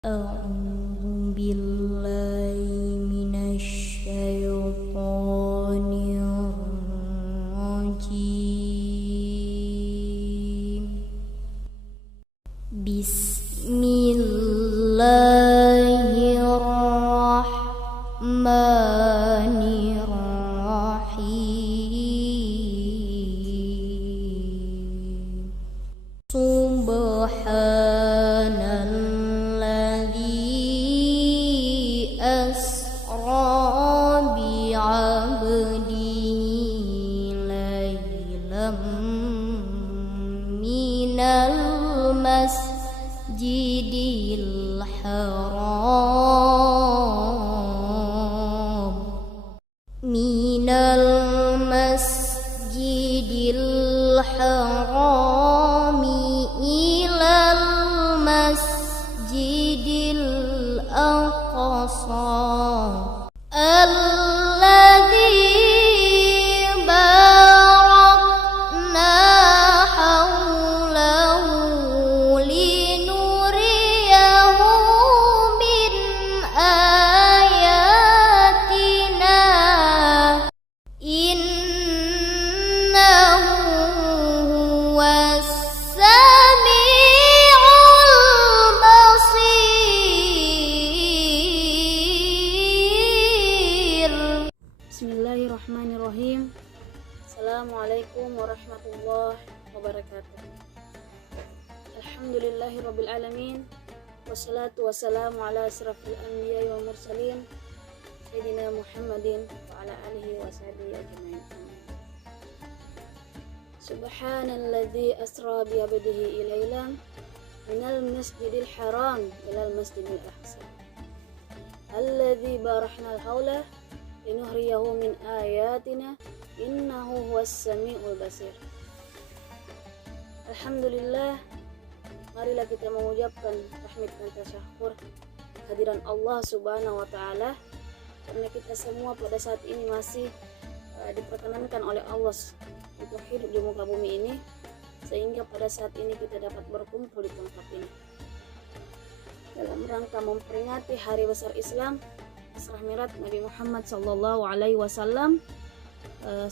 أعوذ بالله من الشيطان الرجيم. بسم الله الرحمن الرحيم. Subhanalladzi asra bi'abdihi laylam minal masjidil haram ilal masjidil aqsa alladzi barakna hawlahu linuriyahu min ayatina innahu huwas sami'ul basir. Bismillahirrahmanirrahim. Assalamualaikum warahmatullahi wabarakatuh. Alhamdulillahirabbil alamin. Wassalatu wassalamu ala asrafil anbiya'i wal mursalin sayyidina Muhammadin wa ala alihi wa sahbihi ajmain. Subhanalladzi asra bi 'abdihi ilailan minal masjidil haram ilal masjidil aqsa alladzi barakna hawlahu linuhriyahu min ayatina innahu huwas sami'ul basir. Alhamdulillah, marilah kita mengucapkan tahmid dan tasyahkur kehadiran Allah Subhanahu wa taala, karena kita semua pada saat ini masih diperkenankan oleh Allah untuk hidup di muka bumi ini, sehingga pada saat ini kita dapat berkumpul di tempat ini dalam rangka memperingati hari besar Islam, Isra Mi'raj Nabi Muhammad sallallahu alaihi wasallam.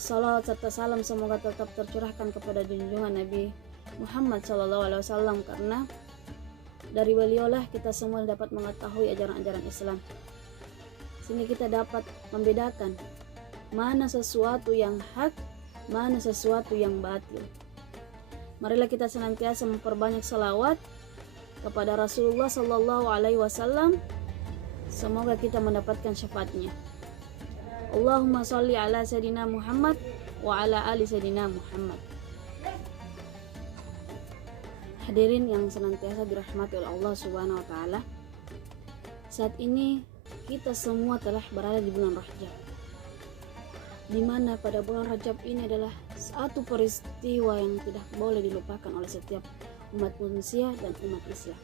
Salawat serta salam semoga tetap tercurahkan kepada junjungan Nabi Muhammad sallallahu alaihi wasallam, karena dari beliaulah kita semua dapat mengetahui ajaran-ajaran Islam. Sini kita dapat membedakan mana sesuatu yang hak, mana sesuatu yang batil. Marilah kita senantiasa memperbanyak salawat kepada Rasulullah sallallahu alaihi wasallam. Semoga kita mendapatkan syafaatnya. Allahumma sholli ala sayyidina Muhammad wa ala ali sayyidina Muhammad. Hadirin yang senantiasa dirahmati oleh Allah Subhanahu wa taala, saat ini kita semua telah berada di bulan Rajab, di mana pada bulan Rajab ini adalah satu peristiwa yang tidak boleh dilupakan oleh setiap umat manusia dan umat Islam.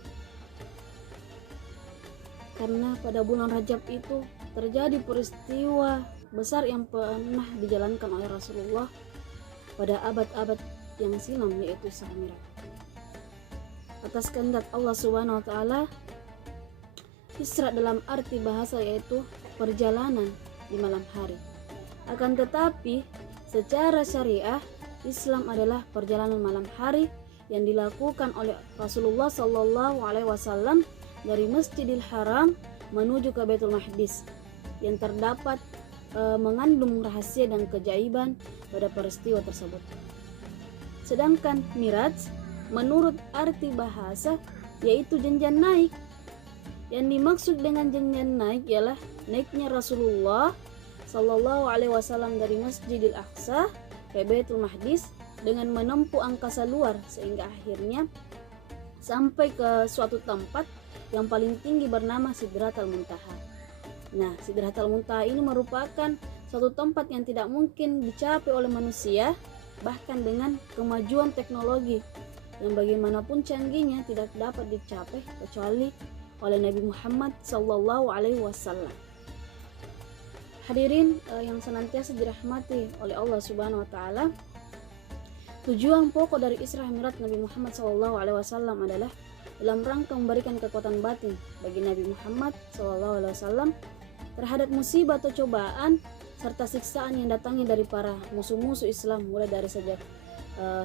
Karena pada bulan Rajab itu terjadi peristiwa besar yang pernah dijalankan oleh Rasulullah pada abad-abad yang silam, yaitu Isra Mi'raj. Atas kehendak Allah Subhanahu wa taala, Isra dalam arti bahasa yaitu perjalanan di malam hari. Akan tetapi secara syariah, Islam adalah perjalanan malam hari yang dilakukan oleh Rasulullah sallallahu alaihi wasallam dari Masjidil Haram menuju ke Baitul Maqdis, yang terdapat mengandung rahasia dan keajaiban pada peristiwa tersebut. Sedangkan Miraj menurut arti bahasa yaitu jenjang naik. Yang dimaksud dengan jenjang naik ialah naiknya Rasulullah sallallahu alaihi wasallam dari Masjidil Aqsa ke Baitul Maqdis dengan menempuh angkasa luar, sehingga akhirnya sampai ke suatu tempat yang paling tinggi bernama Sidratul Muntaha. Nah, Sidratul Muntaha ini merupakan suatu tempat yang tidak mungkin dicapai oleh manusia, bahkan dengan kemajuan teknologi yang bagaimanapun canggihnya tidak dapat dicapai kecuali oleh Nabi Muhammad sallallahu alaihi wasallam. Hadirin yang senantiasa dirahmati oleh Allah Subhanahu wa taala, Tujuan pokok dari Isra Mi'raj Nabi Muhammad SAW adalah dalam rangka memberikan kekuatan batin bagi Nabi Muhammad SAW terhadap musibah atau cobaan serta siksaan yang datangnya dari para musuh-musuh Islam, mulai dari sejak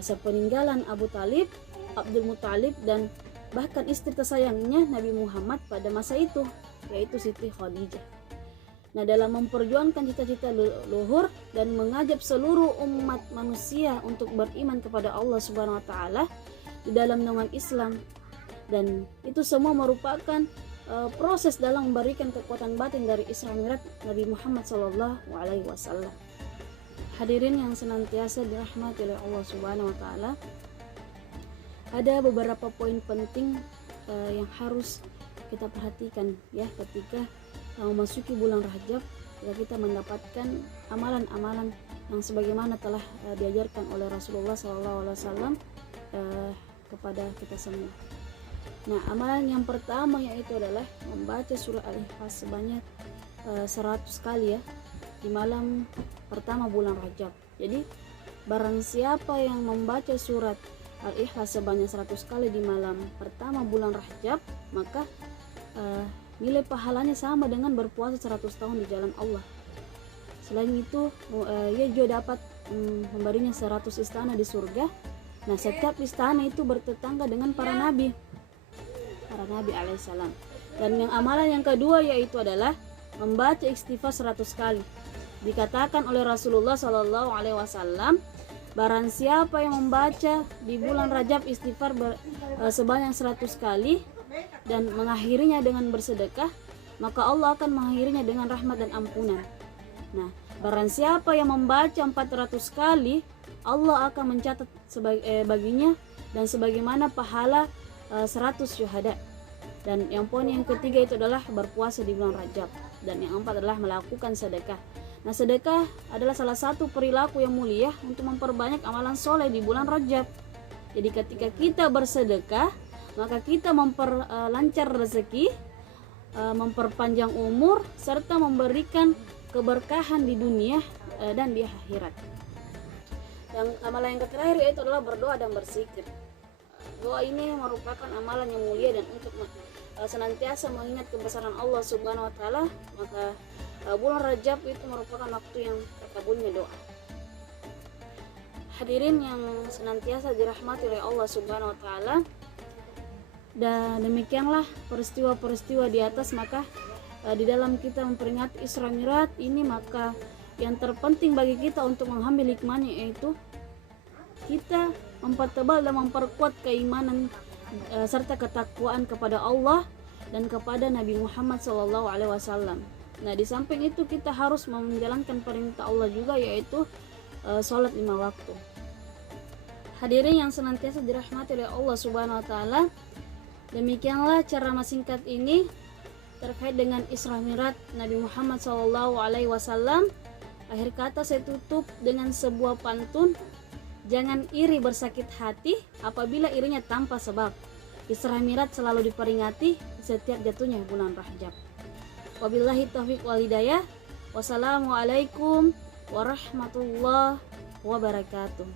sepeninggalan Abu Talib, Abdul Muttalib, dan bahkan istri tersayangnya Nabi Muhammad pada masa itu, yaitu Siti Khadijah. Nah, dalam memperjuangkan cita-cita luhur dan mengajak seluruh umat manusia untuk beriman kepada Allah Subhanahu wa taala di dalam naungan Islam, dan itu semua merupakan proses dalam memberikan kekuatan batin dari Isra Mi'raj Nabi Muhammad SAW. Hadirin yang senantiasa dirahmati oleh Allah Subhanahu wa taala, ada beberapa poin penting yang harus kita perhatikan ya ketika memasuki bulan Rajab, ya, kita mendapatkan amalan-amalan yang sebagaimana telah diajarkan oleh Rasulullah SAW kepada kita semua. Nah, amalan yang pertama yaitu adalah membaca surah Al-Ikhlas sebanyak 100 kali ya di malam pertama bulan Rajab. Jadi barang siapa yang membaca surat Al-Ikhlas sebanyak 100 kali di malam pertama bulan Rajab, maka nilai pahalanya sama dengan berpuasa 100 tahun di jalan Allah. Selain itu ia juga dapat memberinya 100 istana di surga. Nah, setiap istana itu bertetangga dengan para nabi alaihissalam. Dan yang amalan yang kedua yaitu adalah membaca istighfar 100 kali. Dikatakan oleh Rasulullah SAW, barang siapa yang membaca di bulan Rajab istighfar sebanyak 100 kali dan mengakhirinya dengan bersedekah, maka Allah akan mengakhirinya dengan rahmat dan ampunan. Nah, barang siapa yang membaca 400 kali, Allah akan mencatat baginya dan sebagaimana pahala 100 syuhada. Dan yang poin yang ketiga itu adalah berpuasa di bulan Rajab. Dan yang keempat adalah melakukan sedekah. Nah, sedekah adalah salah satu perilaku yang mulia untuk memperbanyak amalan soleh di bulan Rajab. Jadi ketika kita bersedekah, maka kita memperlancar rezeki, memperpanjang umur, serta memberikan keberkahan di dunia dan di akhirat. Yang amalan yang terakhir yaitu adalah berdoa dan berzikir. Doa ini merupakan amalan yang mulia dan untuk senantiasa mengingat kebesaran Allah Subhanahu wa taala, maka bulan Rajab itu merupakan waktu yang terkabulnya doa. Hadirin yang senantiasa dirahmati oleh Allah Subhanahu wa taala, dan demikianlah peristiwa-peristiwa di atas, maka di dalam kita memperingati Isra Mi'raj ini, maka yang terpenting bagi kita untuk mengambil hikmahnya yaitu kita mempertebal dan memperkuat keimanan serta ketakwaan kepada Allah dan kepada Nabi Muhammad SAW. Nah, di samping itu kita harus menjalankan perintah Allah juga, yaitu sholat 5 waktu. Hadirin yang senantiasa dirahmati oleh Allah Subhanahu wa taala, demikianlah cara singkat ini terkait dengan Isra Mi'raj Nabi Muhammad SAW. Akhir kata saya tutup dengan sebuah pantun. Jangan iri bersakit hati apabila irinya tanpa sebab. Isra Mi'raj selalu diperingati setiap jatuhnya bulan Rajab. Wabillahi taufiq wal hidayah. Wassalamualaikum warahmatullahi wabarakatuh.